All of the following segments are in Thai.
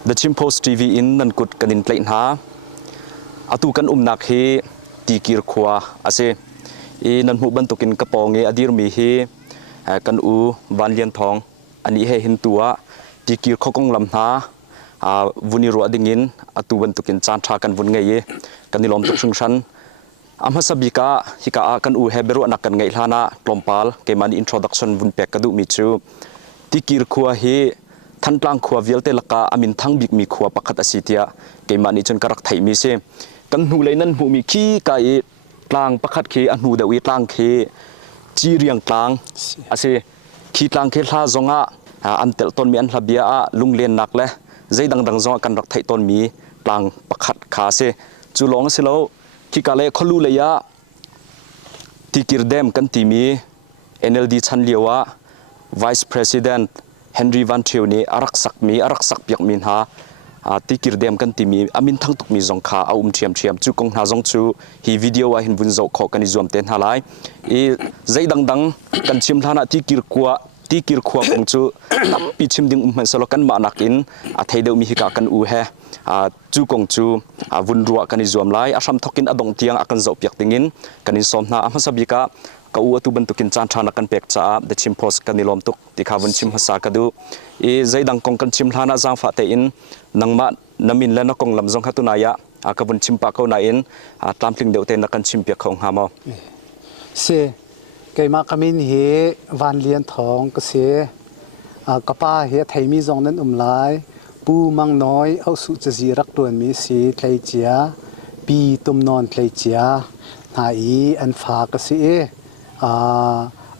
The Chimpos TV in nan kut kanin plain ha atu kan nak he tikir khua ase e nan hu ban tukin kaponge adir mi he kan van lian thong ani he hin tua tikir khokong lam na vuni ro adingin atu ban tukin chan tha kan vun ngai ye kanilom tuk sung san amha sabika hika kan he Biaruahnak kan ngai hlana tlompal ke man introduction vun pek kadu mi chu tikir khua heท่านกลางขวบเวลเตลกาอามินทั้งบิกมีขวบปักขัดอสิเตียเกมานิจนกรักไทยมีเสกันหูเลยนั้นหูมีขี้ไก่กลางปักขัดเคอันหูเดวิกลางเคจีเรียงกลางอาเซขี้กลางเคท่าจงอันเตลต้นมีอันทะเบียลุงเลียนนักเลยใจดังจงกันรักไทยต้นมีกลางปักขัดขาเสจูลองเสแล้วขี้กาเลขลุเลยที่กิรเดมกันตีมี NLD ชันเลียวVice President Henry Van Thieu ni arak sak piak min ha tikir dem kan timi amin thang tuk mi zong kha thiam chu kong na zong chu hi video a hin bun zo kho kan zoom ten halai e zai dang kan chim thana tikir khua kong chu tam pi chim ding man solo kan ma nak in a theideu mi hi ka kan he chu kong chu vun ruwa kan zoom lai asam thokin adong tiang akan zo piak tingin kan som na ama sabika ka atu bantukin chan thana kan pek cha the chimpos kanilom tuk tikhawan chim hasa kadu e zaidang kong kan chim thana jang fa te in nangma namin lana kong lam jong hatunaya akabun chimpa ko na in tlamtling deute na kan chimpia khong hamo se keima kamin he van lian thong ka se kapa he thaimi jong nan umlai pu mang noi au su chaji rak tuan mi si thlai chia pi tum non thlai chia nai an fa ka se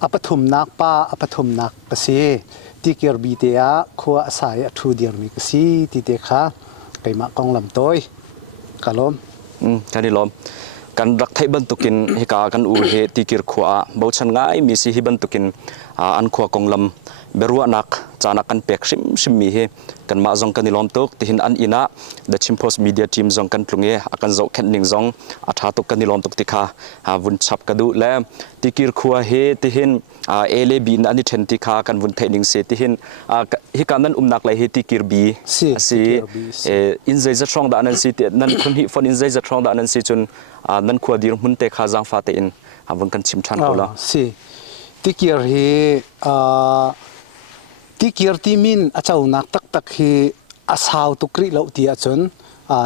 apathum nak pa apathum nak kasi tikir bitea khua asai athu dir mi kasi ti te kha kaima kong lam toy kalom kanilom kan rak thai ban tukin hika kan he tikir khua bo chan ngai mi si hi ban tukin an khua kong lam Biaruahnak chana kan pek sim mi he kan ma jong kanilom tuk tihin an ina the Chimpos media team jong kan tlunge akan zo khen ning jong atha tuk kanilom tuk tikha vun chap kadu le tikir khua he tihin LAB na ani then tikha kan vun thaining se tihin hi kanan nak lai he tikir bi si in zai za thong da nan si nan khun hi phone in zai za thong da nan si chun nan khua dir mun te kha jang fa te in avang kan chim than ko la si tikir he tikir timin achau nak tak hi asau tukri lo ti achun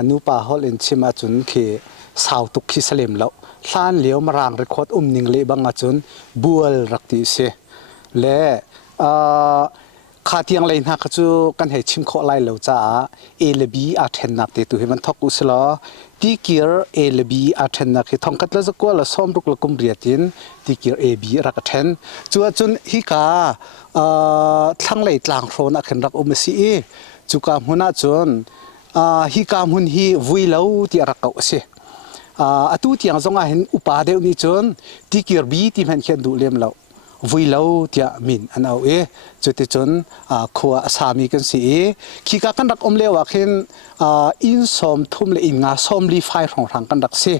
nu pa hol in chima chun khi sau tuk khi salem lo hlan leo marang record ning le bang achun bual rakti se le khatiang lein ha chu kan he chim kho lai lo cha LB a then nak te tu he man thok uslo tikir LB a then nak hi thong katla ko la som ruk la kum riatin tikir AB rak then chu chun hi ka thlang lei tlang thron a khen rak si chu ka huna chun hi ka mun hi vui lo ti rak ka se atu tiang zonga hin upa deu ni chun tikir bi ti man khen du lem lo vui lo tia min anau chuti chun khua asami kan si khi ka kan rak lewa khin in som thum le in nga som li phai rong rang kan rak se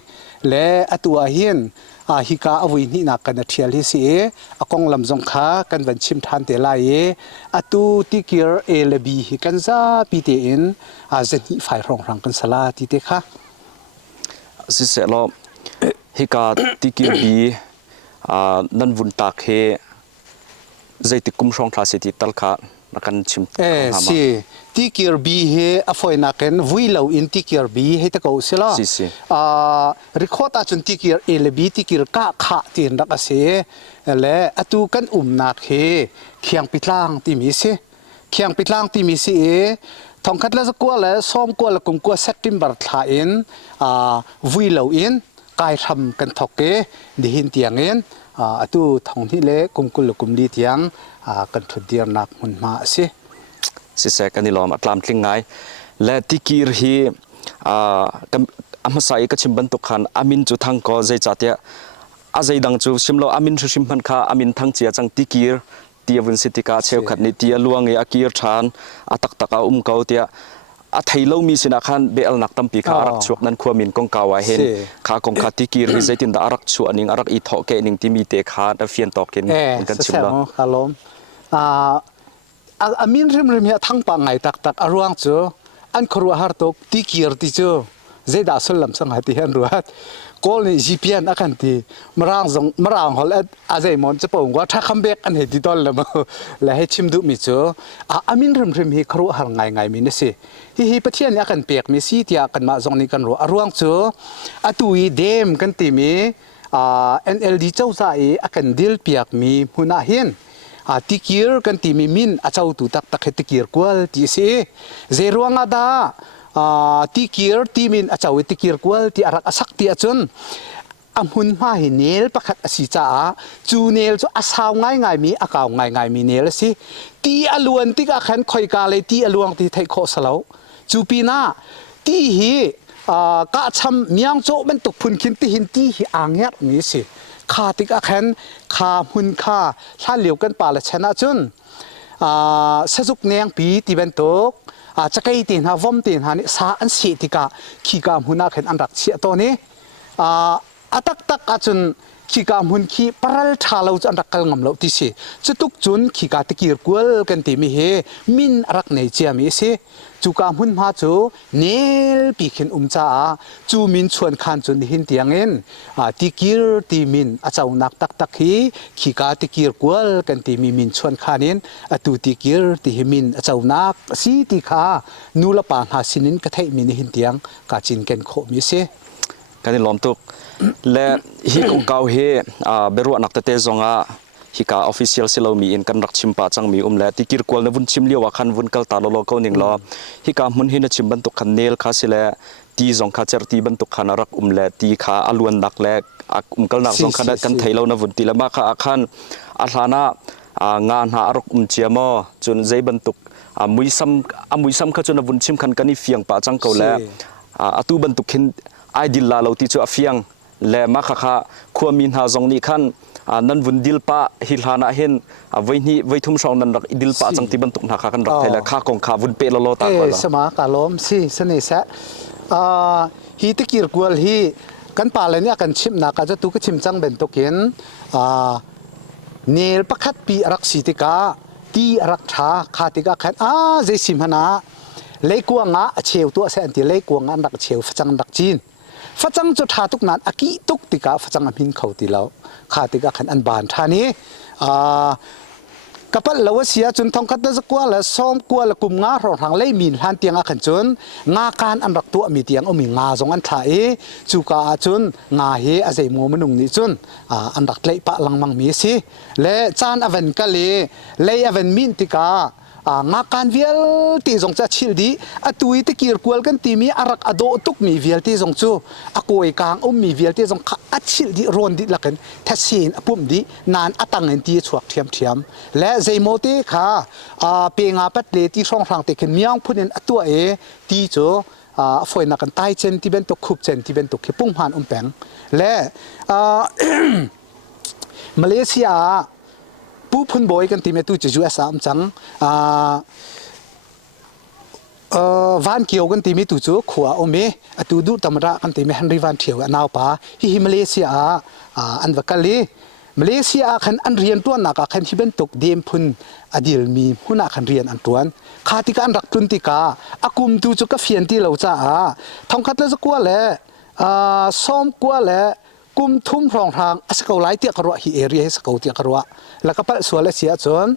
le atua hian hi ka avui ni na kan thial hi si akong lam jong kha kan ban chim than te lai atu tikir LB hi kan za pi te in zen hi phai rong rang kan sala ti te kha si se lo hi ka tikir bi nan vun tak he zai ti kum song tha se ti tal kha na kan chim si tikir bi he afoi na ken vui lo in tikir bi he ta ko sela si record a chun tikir LB tikir ka kha tin rak ase le atu kan nak he khiang pitlang ti mi se khiang pitlang ti mi se thong khat la ko la som ko la kum ko September tha in vui lo in kai tham kan thoke di hin tiang en atu thong hi le kumkul kum li tiang kan thudir nak mun ma se se kanilom atlam tling ngai le tikir hi amasai ka chimban to khan amin chu thang ko zai chatia azai dang chu simlo amin chu simhan kha amin thang chia chang tikir tia vun sitika cheu khat ni tia luang e akir than atak taka kau tia a thailo mi sina khan bel nak tampi kha arak chuak nan khuamin kong kawa hen kha kong kha tikir hi zaitin da arak chu aning arak I tho ke ning ti mi te kha da fian tok ken kan chimla kalom amin rim ya thang pa ngai tak aruang chu อันครัวฮาร์ตกที่เกียร์ที่จูเจดาสุลลำสังหาที่ฮันรัวกอลนี่จีพีเอ็นอากันที่มารางฮอลอาใจมอนจะบอกว่าถ้าคำเบกอันเหตุตอนละมั้งและให้ชิมดูมิจูอามินริมฮิครัวหางไงมินสิฮิปะเทียนอากันเปียกมิซีที่อากันมาจงนี้กันรัวรวงจูตุยเดมกันที่มีNLD เจ้าใจอากันดิลเปียกมีหุนาเห็นติกิร์กันที่มีมินอาเจ้าตุตักติกิร์กวลที่สิเจรวงอาดาติกิร์ที่มินอาเจ้าติกิร์กวลที่อารักอาศักที่อาจุนหุนมาเห็นเนลประคัดสิจ้าจูเนลจูอาสาวง่ายมีอากาวง่ายมีเนลสิที่อลวนที่ก็ขันคอยกาเลยที่อลวงที่ไทยโคสลาวจูปีน่าที่ฮีกะชำเมียงโจมันตุกพุนคินที่หินที่อ่างเงี้ยนี่สิขาติกอาแคนขาหุนขาท่าเหลียวกันป่าละชนะจุนสจุกเนียงปีที่เป็นตุกจะไกตีนหาวอมตีนหานี่สาอันสีติกาขีกามหุนอาแคนอันรักเชียตัวนี้ตักอาจุนขีกามหุนขีปรัลชาเราจะอันรักกลงำเราที่สิจะตุกจุนขีกาติกิรกวลกันที่มีเฮมินรักในเจียมีสิจูกามหุนมาจูเนลปีขินจ้าจูมินชวนขันจุนหินเตียงเงินติกิรตีมินอาเจ้านักตักฮีขีกาติกิรกวลกันที่มีมินชวนขันินตูติกิรตีมินอาเจ้านักสีติขานูละปางหาสินินกระเทยมินหินเตียงกาจินเกนโคมีสิกันที่ล้อมตุกและฮิกงเกาเฮเบรุนักเตะจงอาฮิกาออฟฟิเชียลสิเรามีอินกันรักชิมป่าจังมีและที่กิรกวลในวุ่นชิมเลี้ยวคันวุ่นกัลตาโลโลเขาหนึ่งล้อฮิกามุนหินชิมบันตุกคันเนลคาสิและที่จงคาเจอร์ที่บันตุกคันรักและที่ขาอลวนนักและกัลนักจงคันกันไทยเราในวุ่นตีและมาขาคันอาลานางานหารักเจียมอจนใจบันตุกมุยซ้ำเขาจนในวุ่นชิมคันกันนี่เฟียงป่าจังเขาและตูบันตุกหินไอดิลลาเราที่จะเฟียงและมาขาควมินหาจงนี้ขันนั่นวุ่นดิลปะฮิลฮานาเห็นไว้ทุ่มช่องนั้นรักดิลปะจังที่บรรทุกนักขันรักไทยและข้ากองขาวุ่นเปลโลตากว่าสมากาลมสิสนิสะฮีติกิรกวลฮีกันป่าเลยเนี่ยกันชิมนักจะตุกชิมจังเป็นตุกินเนลประคัดปีรักสิติกาตีรักชาขาติกาขันเจสิมหนาเลยกวงเชียวตัวเส้นที่เลยกวงรักเชียวฟังรักจีนฟังจุดหาตุกนั้นอากิตุกติกาฟังอภินเขาตีเราขาติกาขันอันบานท่านี้กับปัลลาวเสียจนทองคัดจะกลัวและซ้อมกลัวและกุมงาเราทางเลยมีหันเตียงอาขันจนงาการอันรักตัวมีเตียงเอามีงาจงอันถ่ายจูกาจนงาเฮอาใจมัวมนุงนี่จนอันรักเลยปะลังมังมีสิและจานอเวนกะเลยอเวนมินติกางาการเวลที่จงจะชิลดีตุยตะกีรกวลกันที่มีอารักอโดตุกมีเวลที่จงจูโกยกางมีเวลที่จงขัดชิลดีรอนดีละกันทัศซีนปุ่มดีนานอัตังเงินที่ชวกเทียมและใจโมเตค่ะเปียงอาปัดเลที่ช่องทางเตกินเมียงพูดในตัวที่จูฝอยนักกันใต้เชนที่เป็นตุกขุบเชนที่เป็นตุกขี้ปุ่งผ่านแปงและมาเลเซียผู้พันบอยกันที่เมตุจะอยู่สามจังวันเกี่ยวกันที่เมตุจะขวาโอเมตูดูตำระกันที่เมฮันริวันเที่ยวน่าวป่าที่มาเลเซียอันวักลีมาเลเซียขันอันเรียนตัวนักขันที่เป็นตกเดียมพุนอดีลมีหุ่นขันเรียนอันตัวขาติการรักตุนติกาอากุมตูจุกเฟียนที่เราจ้าทองคัดแล้วจะกลัวแหละซ้อมกลัวแหละกุมทุ่มรองทางสกาวไลท์เตียกรัวฮีเอเรียสกาวเตียกรัวแล้วก็ปัสสาวะเสียจน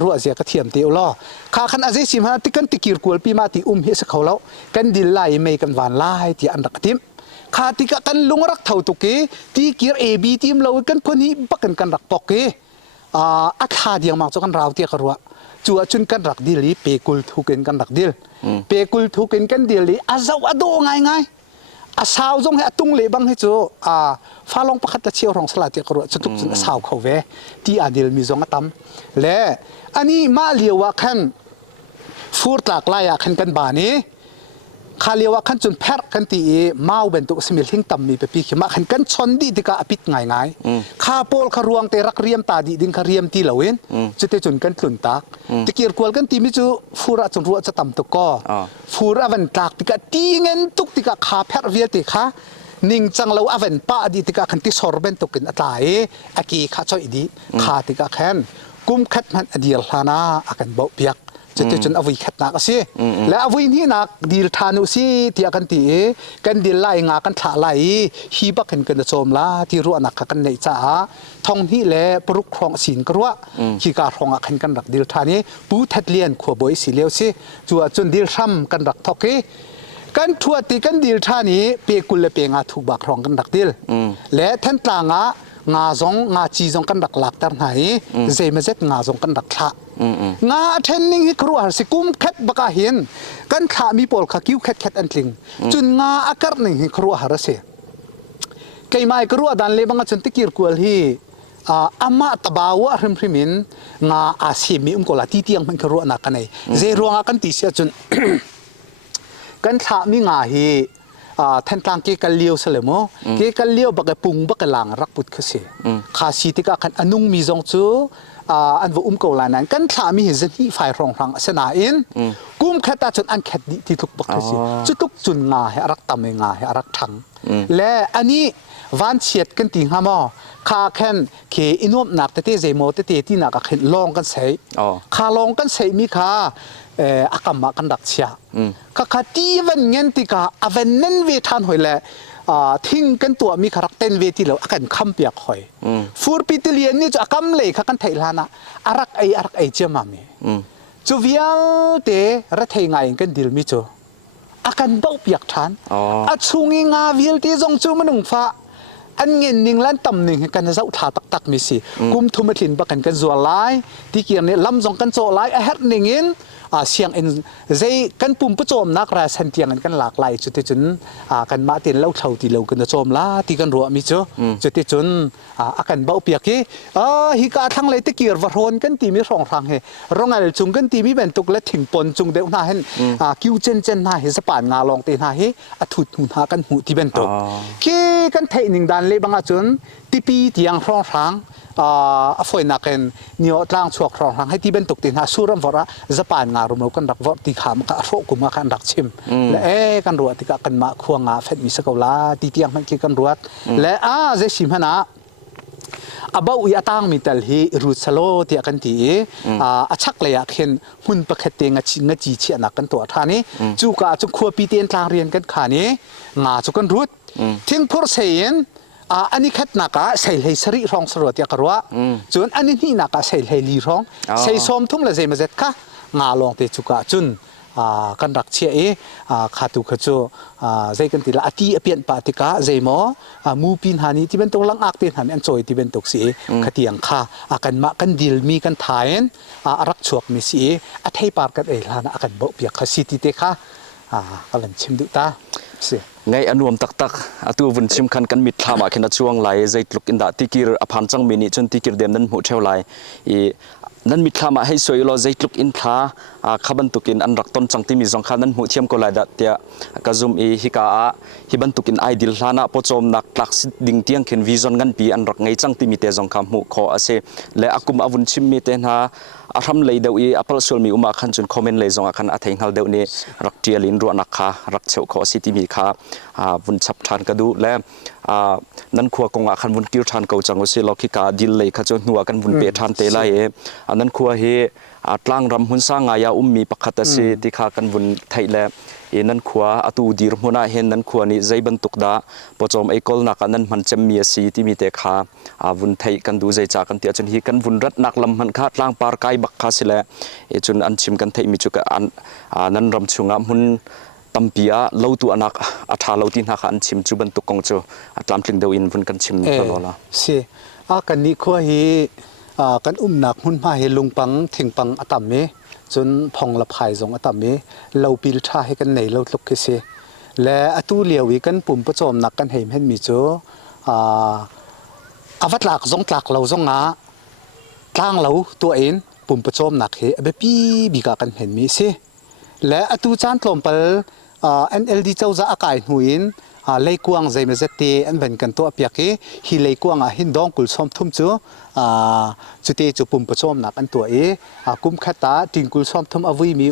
รัวเสียกระเทียมเตียวล้อข้าขันอาเจสิมฮะที่กันติกิรกวลปีมาที่เฮสกาวแล้วกันดิลไลไม่กันหวานไล่ที่อันรักทิมข้าที่กันลุงรักเท่าตุกีที่กิรบีทีมเรากันคนนี้บักกันรักปอกเกอักฮาเดียงมักจะกันราวเตียกรัวจัวจุนกันรักดิลีเปกุลทุกินกันรักดิลเปกุลทุกินกันดิลีอาซาวอโดง่ายอาสาวจงให้ตุ้งเล็บังให้จูฟ้าลงประคัตเชียวรองสลัดเจกรัวจะตุกสินสาวเขาเวที่อดีลมีจงตั้มและอันนี้มาเลียวว่าขันฟูร์ตากลายขันกันบานี้ข้าเลียวว่าขันจนแพทกันตีมาเป็นตุกสมิลหิงตั้มมีเปปีขมาขันกันชนดีติกาอภิษง่ายข้าโปลขรวงเตรักเรียมตาดีดินขเรียมที่เหลวินจะเตจนกันตุนตากตะเกียรกวลกันตีมิจูฟูระจนรัวจะตั้มตุกก็ฟูระวันตากติกาตีเงินตุกติกาข้าแพทเวียติข้านิ่งจังเราอเวนป้าดีติกาขันที่สอร์เบนตุกินอัตายอากีข้าช่วยดีข้าติกาแคนกุมขัดมันอดีลฮานาอากันบ่เปียก จะจนอวิขัดนักสิและอวินี่นักดีลทานุสิที่กันตีกันดีลไล่งากันถ่าไล่ฮีบักเห็นกันจะโจมละที่รัวนักกันในจ้าทองที่แลปรุกครองสินกรัวฮีการครองอันกันรักดีลทานี้ปูทัดเลียนขวบอยสิเลี้ยวสิจัวจนดีลซ้ำกันรักทอกกี้กันทัวตีกันดีลท่านี้เปียกุลเปียงาถูกบักรองกันดักดิลและท่านตางงาจงงาจีจงกันดักหลักตร์ไหนเจมาเจ็ดงาจงกันดักละงาเทนนิงฮิครัวสิกุมแคดบักเห็นกันขามีปอลขาคิวแคดอันลิงจุนงาอาการนิงฮิครัวหาเสียใครไม่ครัวดันเลยบังจนติกิรกัวฮีอามาตบาวะริมริมินงาอาเซียมีกอลาตีเตียงมันครัวนักกันไงเจรวงกันตีเสียจนกันถ้ามีงาฮีท่านกลางเกกันเลี้ยวเสลมเกกันเลี้ยวบักปุงบักหลังรักปุดขึ้นเสียข้าสิติกากันอนุมีจงจูอันว่ากอลานั้นกันถ้ามีเห็นที่ฝ่ายรองรังเสนาอินกุมแค่ตาจนอันแค่ดีที่ทุกบักขึ้นเสียจุดทุกจุนงาให้รักตามงาให้รักทั้งและอันนี้วันเฉียดกันติงฮามอข้าแค่เคอินวบหนักแต่เจโมแต่ที่หนักเห็นลองกันใส่ข้าลองกันใส่มีข้าอากามากันดักเชียข้าตีวันเงินติกาอเวนเน้นเวทันหอยแหละทิ้งกันตัวมีคารักเต้นเวทีแล้วอาการคำเปียกหอยฟูร์ปิตเลียนนี่จะอากำเลยข้ากันไทยลานะอารักไอเจ้ามามีจูวิลเตะรัฐไทยไงกันดิลมิจูอาการเบาเปียกทันอาชุงงาวิลเตะจงจูมันหนุ่งฟ้าอันเงินนิ่งล้านต่ำหนึ่งกันจะเจ้าถาตักมิสิกุมทุมทินบักกันกันจัวไลที่เกี่ยนเนี่ยลำจงกันโจไลไอเฮ็ดหนึ่งอินเสียงเอ็นใจกันปุ่มประโจมนักราชันเตียงกันหลากหลายจุดที่จนกันมาเตียนเล่าเท่าที่เรากันจะโจมละที่กันรัวมิจูจุดที่จนอาการเบาเปียกฮิกาทั้งเลยตะเกียร์วรนกันตีมีสองทางเฮรองอะไรจุงกันตีมีเป็นตุกและถิ่งปนจุงเดวนาเห็นคิวเจนนาเฮสปานงาลองเตนาเฮอถุดหุ่นหากันหูที่เป็นตุกคีกันเทนิงดันเลยบางจุนที่ปีเตียงรองทางฝอยนักเองนิวตรังชวกรองทางให้ที่เป็นตุกตินาสู้รำวระสปานงารวมเรากันดักวอติขามกะโรกุมากันดักชิมและกันรัวที่กันมาควงงาเฟดมิสกาวลาที่เตียงมันกี่กันรัวและเจชิมฮนะบ่าวอีตั้งมิตรฮีรูสโลที่กันที่ชักเลยอยากเห็นหุ่นประคตเองงจีเชียนักกันตัวท่านี้จูกะจุขวบปีเตียนกลางเรียนกันขานี้งาจุกันรูดทิ้งพูดเสียนอันนี้แค่นักใส่เลยสริรองสรวจยากรัวจนอันนี้นี่นักใส่เลยลีรองใส่ส้มทุ่มละเจมาเจ็ดค่ะงาลองเตจุกะจุนกันรักเชียขาตุขจูใจกันติละอติเปลี่ยนปฏิกาใจหมอมูปินหานี้ที่เป็นตรงลังอักเตียนหันอันจอยที่เป็นตกสีขตียงข้ากันมากันดิลมีกันถ่ายรักชวกมีสีอัฐิปาร์กันลานะกันบ่เปียกขสิติเตค่ะกำลังชิมดุตาไงอนวมตักตัววุ่นชิมคันกันมิดทามาขณะช่วงไหลใจลุกอินดาติกิรอภันจังมินิจนติกิรเดมนั้นหูเท่าไหลนั้นมิดทามาให้สวยรอใจลุกอินทาขบันตุกินอันรักต้นจังที่มีสองขานั้นหูเทียมก็ไหลดัดเตียกะซุมฮิกาฮิบันตุกินไอดิลลานะปจอมนักลักสิดิ่งเตียงเข็นวิจอนกันปีอันรักไงจังที่มีเตจงคำหูขออาเซและอากุมอวุ่นชิมมีเตนหาอารมณ์เลยเดี๋ยวอัปเปิลส่วนมีอุมาขันจนคอมเมนต์เลยจงอาขันอัฐิงฮัลเดี๋ยวนี้รักเจียลินรัวนักขารักเฉาขอสิที่มีขาวุ่นฉับทานกระดูและนั้นขัวกงอาขันวุ่นกิ้วทานเก่าจังว่าสิล็อกขิกาดิลเลยขจนหัวกันวุ่นเปทานเตลัยนั้นขัวเฮตลางรำหุ่นสร้างอายามีปักขัดสิที่ขากันวุ่นไทยและนั้นขัวอตูดีรมุนาเห็นนั้นขัวนี้ใจบรรทุกดาปจอมไอกอลนักนั้นมันจะมีสีที่มีแต่ขาวุ่นไทยกันดูใจจากกันเตียจนฮีกันวุ่นรัดนักลำมันขาดล่างปาร์ไกบักขาสิแลจนอันชิมกันไทยมีจุกอันนั้นรำชงหุ่นตั้มปียเล่าตัวนักอัฐาเล่าที่นักอันชิมจุบันตุกงโจอัตลามถึงเดวินวุ่นกันชิมตลอดละสิกันนี้ขัวฮีกันนักหุ่นมาเฮลุงปังทิ้งปังอัตมเมจนพองละพายจงอัตมเมเราปิลชาให้กันในเราลุกขึ้นเสียและอตุเลียววิกันปุ่มประจอมนักกันเห็นเห็นมีโจวัดหลักจงหลักเราจงงาตั้งเราตัวเองปุ่มประจอมนักเฮแบบปีบีกากันเห็นมีสิและอตุจานตลอมเปลNLD เจ้าจะอากาศหุยนเลยกวางใจมันจะเตะอันเป็นกันตัวเปียกฮิเลยกวางหินดองกุลสมทุ่มจู จุดที่จุปุ่มประชมนักอันตัวกุมขัดตาดิงกุลซ้อมทำอวีมี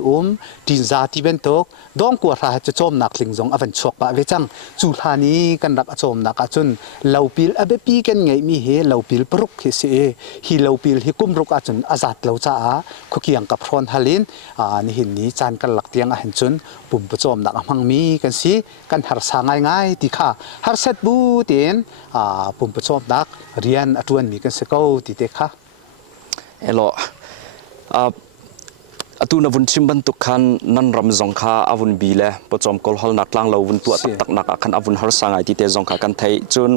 ดินซาที่เป็นตกดองกัวราจะจมนักลิงจงอวันชกปะเวจังจุลานี้กันรักจมนักจนเหล่าปิลอเบปีกันไงมีเหล่าปิลปรุกเฮเสฮีเหล่าปิลฮิกุมรุกจนอาซาดเหล่าจ้าคุกยังกับพรอนฮาลินนี่เห็นนี้จานกันหลักเตียงเห็นจนปุ่มประชมนักมังมีกันสิกันหาสางง่ายๆที่ข้าหาเซตบูเตียนปุ่มประชมนักเรียนอตวนมีกันสกาวที่เด็กค่ะเอโลอตูนวุนชิมบันตุคันนันรำจงคาอวุนบีเลปจอมกอลฮอลนักลางเราวุนตัวตักนักคันอวุนฮาร์สังไอที่เตจงคากันไทยจน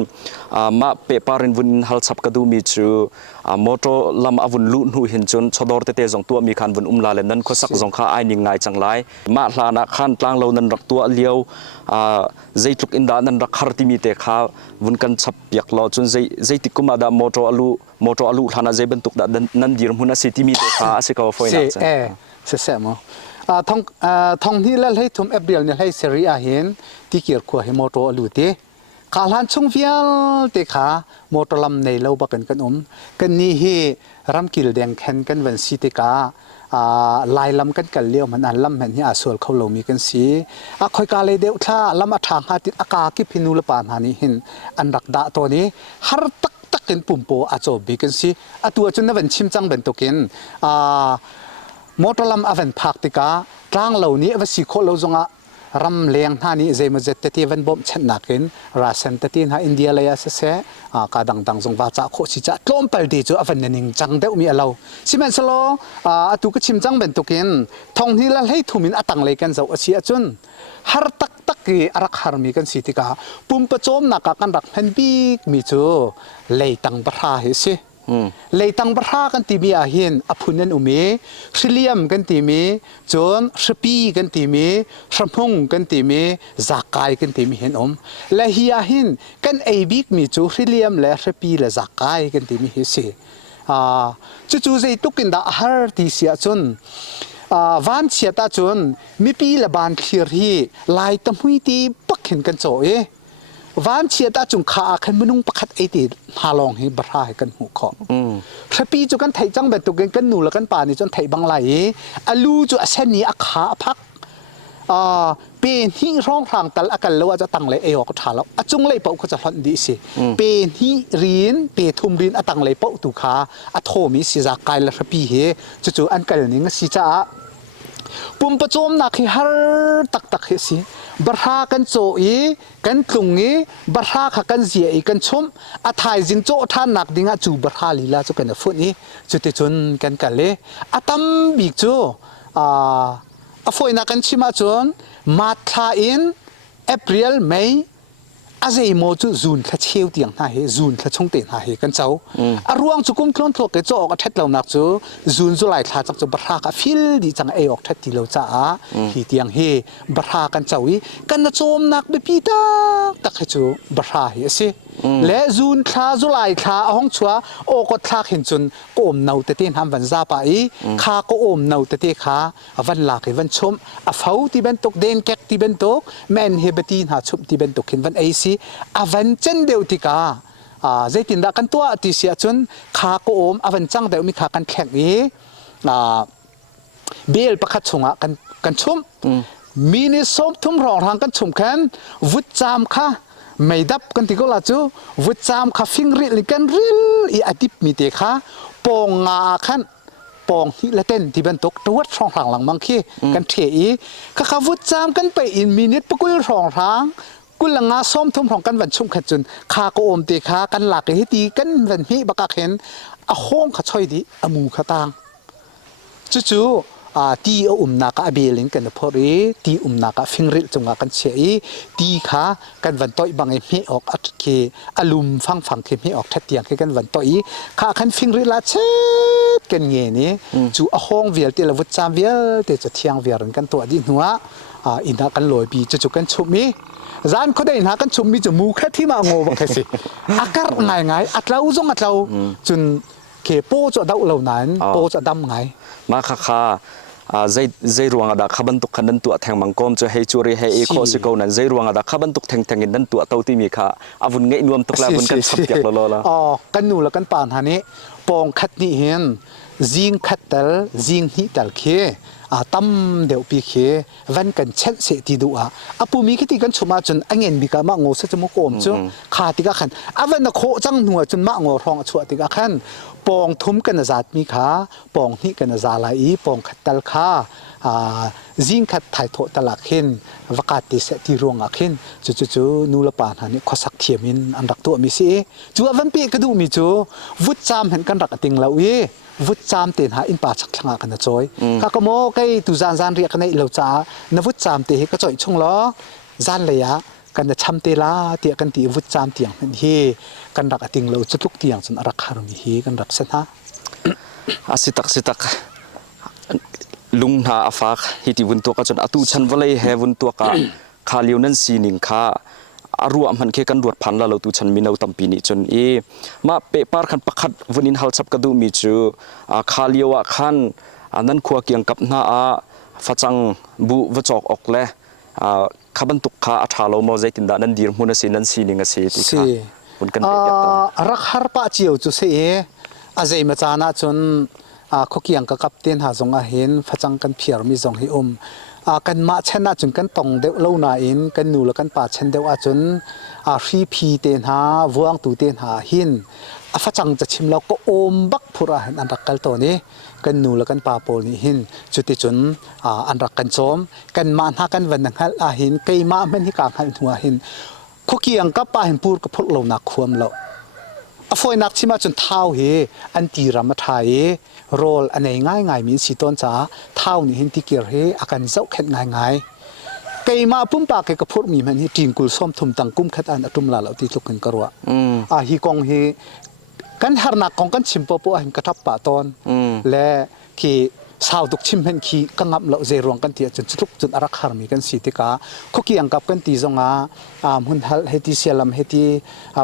มาเปปารินวุนฮัลสับกระดูมีจูมอโตลำอวุนลุนูเห็นจนชดอร์เตจงตัวมีคันวุนลาเลนันก็สักจงคาไอนิ่งไงจังไรมาลานักขันกลางเรานันรักตัวเลี้ยวใจทุกอินดานันรักฮาร์ติมีเตคาวุนกันสับยักเราจนใจติกุมาดามอโตอลูทานาใจบรรทุกดานันดีรมุนสิติมีเตคาสิกาวฟอยนักเสียมั้งท่องที่เล่นให้ทุ่มเอเบรียลเนี่ยให้เสรีอาเห็นที่เกี่ยวกับให้มอโตอลูเตขาลันชงเฟียลเตขามอโตลำในเราบักกันกันนี่ให้รำกิลแดงแคนกันวันสิเตกาลายลำกันกันเลี้ยวมันอันลำเห็นที่อาส่วนเขาเรามีกันสีคอยกาเลยเดียวถ้าลำอัฐางหาติดอากาศกิพินูลปานหานี้เห็นอันรักดาตัวนี้ฮาร์ตักกันปุ่มโปอาโจบีกันสีตัวจนนั้นวันชิมจังเป็นตัวกินมอตลัมอเวนพักติกากลางเหล่านี้ว่าสิโคเราจงรำเลียงท่านี้เจมเจตที่วันบ่มเช่นนักกินราเซนตที่น่าอินเดียเลยเสียกาดังจงว่าจะโคชิจะล้มไปดีจูอเวนนิงจังเดียวมีเราสิมันสโลตุกชิมจังเป็นตุกินทองที่ละให้ทุมินอตังเลยกันเจ้าเสียจุนฮาร์ตักกีรักฮาร์มีกันสิติกาปุ่มประจมนักกันรักเห็นบีกมีจูเลยตังบราเฮสิเลยตั้งบรากันที่มีอาหินอภุนันอุเมสิเลียมกันที่มีจนสปีกันที่มีสมงกันที่มีจักายกันที่มีเห็นและฮีอาหินกันไอบิกมีจูสิเลียมและสปีและจักายกันที่มีเฮสิจู่ๆใจตุกินดาฮาร์ที่เสียจนวันเสียตาจนมีปีละบานเคลียร์ที่ลายตะมุยที่ปักเห็นกันโจวันเชียตาจุงขาขันมนุงประคัดไอติฮาลองให้บราให้กันหูขอพระปีจุกันไทยจังแบบตุกันหนูแล้วกันป่านี่จนไทยบางไหลอลูจุเส้นนี้อาขาพักเป็นที่ร้องทางแต่ละกันแล้วว่าจะตั้งเลยเอวก็ถาแล้วจุงเลยเปาก็จะฟันดีสิเป็นที่เรียนเป็นทุ่มเรียนตั้งเลยเปาตุขาโทมิสิจากไกลละพระปีเฮจู่ๆอันกันนี้ก็สิจ้าปุ่มประจมนักให้ฮาร์ตักเฮสิบรากันโจกันตุงบราขักันเสียกันชมไทยจิงโจท่านนักดิ่งจูบราลีลาจุกันฟุนี้จุดที่จนกันกันเลยตั้มบิกจูฝอยนักกันชิมาจนมาทาอินเอพริลเมย์อาศัยโมจูจูนขัดเชี่ยวเตียงหน้าเหจูนขัดชงเตียงหน้าเหกันเจ้าร่วงจุกุมคล้อนทอกเกจอกทัดเหล่านักจูจูนจุไลทาจักจูบรากันฟิลดีจังเอออกทัดที่เหล่าจ้าที่เตียงเฮบรากันเจ้ากันน่ะโจมนักไปปีตักให้จูบราเฮสิและจูนทาจุไลทาห้องชัวโอก็ทาเห็นจนก็อมเนาเตตินทำวันซาไปข้าก็อมเนาเตติข้าวันหลักวันชมฟ้าที่เป็นตกเด่นแกที่เป็นตกแม่นเฮบตีนหาชุบที่เป็นตกเห็นวันไอซีวันจันเดียวติกาใจตินรักกันตัวที่เสียจนข้าก็อมวันจังเดียวมีข้ากันแข่งเบลประคัดชงกันชมมีนิสมทุ่มรองทางกันชมแค้นวุฒิจามข้าไม่ดับกันที่ก็ละจูวุฒิจามข้าฟิงริลกันริลอีอดิบมีเตะข้าปองงาขันปองที่ละเต้นที่เป็นตกตัวช่องทางหลังบางขี้กันเทียข้าวุฒิจามกันไปอินมินิตปกุลช่องทางกุลงาส้มทุ่มของกันวันชุ่มขัดจนข้าก็อมเตะข้ากันหลักให้ตีกันวันมีบักเห็นห้องข้าช่วยดีมูข้าตางจู่ตีนักเบลิงกันพอดีตีนักฟิงริลจงกันเฉยตีขากันวันต่อยบางไม่ออกอัดเคอลุมฟังเคไม่ออกทัดเตียงกันวันต่อยขาคันฟิงริลละเช็ดกันเงี้ยนี่จู่ห้องเวียลตีละวุฒิจามเวียลแต่จะเที่ยงเวียลกันตัวดีหัวอินทักกันลอยปีจู่กันชุบมีร้านเขาได้อินทักกันชุบมีจมูกแค่ที่มาโง่บังแค่สิอากาศง่ายอัดเราจงอัดเราจนเคโป้จะดาวเหล่านั้นโป้จะดำไงมาคา zai ruang ada khaban tuk khanan tu athang mangkom cho hei churi hei e kho se ko nan zai ruang ada khaban tuk theng theng in nan tu tau ti mi kha avun ngei nuam tuk la bun kan sap yak lo la kan nu la kan pan ha ni pong khat ni hen jing khat tal jing hi tal khe tam deu pi khe van kan chen se ti du apu mi khiti kan chuma chun angen bi ka ma ngo se chmu kom chu kha ti ka khan avan na kho chang nuwa chun ma ngo rong chu ti ka khan pong thum kan zat mi kha pong hi kan za la i pong khat tal kha jing khat thai tho talak hin wakati se ti rong a khin chu nu la pan ha ni khosak thiamin an rak to mi si chu avan pi ka du mi chu vut cham hen kan rak ting la wi vut cham ten ha in pa chak thanga kan choi ka ko mo kai tu zan ri ka nei lo cha na vut cham te he ka choi chung lo zan le ya kan cham te la ti kan ti vut cham tiang hi kan rak ting lo chutuk tiang chun rak har mi hi kan rak sen ha sitak lung na afak hiti vun to ka chon atu chan walei he vun to ka khaliu nan sining kha aru amhan khe kan ruat phan la lo tu chan minau tampi ni chon ma pe par khan pakhat vunin hal chap ka du mi chu khaliwa khan anan khua kiang kap na fachang bu wachok ok le khaban tuk kha atha lo mo zaitin da nan dir hmuna sin nan sining a se ti kha bun kan pe yak rak har pa chiu chu se azai ma chana chun khokiang ka kapten ha zonga hen phachang kan phiar mi zong hi kan ma chena chun kan tong deu lo na in kan nu la kan pa chen deu a chun hri phi ten ha wuang tu ten ha hin phachang cha chim lo ko bak phura han an rakal to ni kan nu la kan pa pol ni hin chuti chun an rak kan chom kan ma na kan van hal a hin kai ma men hi ka hal thua hin khokiang ka pa hin pur ka phul lo na khuam lo foi nak chima chun thau he an ti ram thai rol anei ngai min si ton cha thau ni hin tikir he akan zau khet ngai keima pum pa ke ka phur mi man hi tingkul som thum tang kum khat an atum la lo ti thukin karwa hi kong hi kan harna kong kan chimpo po hin ka thap pa ton le ki sao duk chim hen khi kangam lo ze rong kan ti chun chutuk chun arak har mi kan si ti ka khoki ang kap kan ti zonga hun hal heti selam heti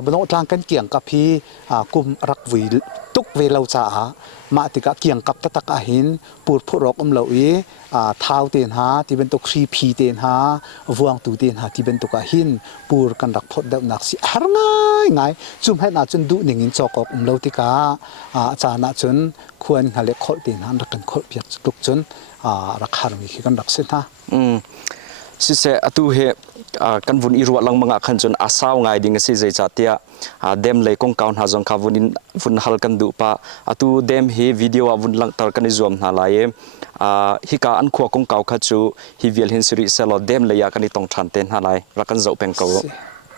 bano tlang kan kiang kap hi kum rak wi tuk ve lo cha ma ti ka kiang kap ta tak a hin pur phurok lo i thau ten ha ti ben to khri phi ten ha wuang tu ten ha ti ben to ka hin pur kan rak phot deu nak si har ngai chum he na chun du ning in chokok lo ti ka cha na chun khuan hale khol ten han rak kan khol piak tuk chun rak har mi kan rak se na si se atu he kan vun irwa lang manga khan chun asaw ngai ding si zai chatia dem le kong kaun ha jong kha vun hal kan du pa atu dem he video vun lang tar kan zoom na lae hi ka an khwa kong kau kha chu hi vial hin siri selo dem le ya kan tong than ten ha lai ra kan zau peng ko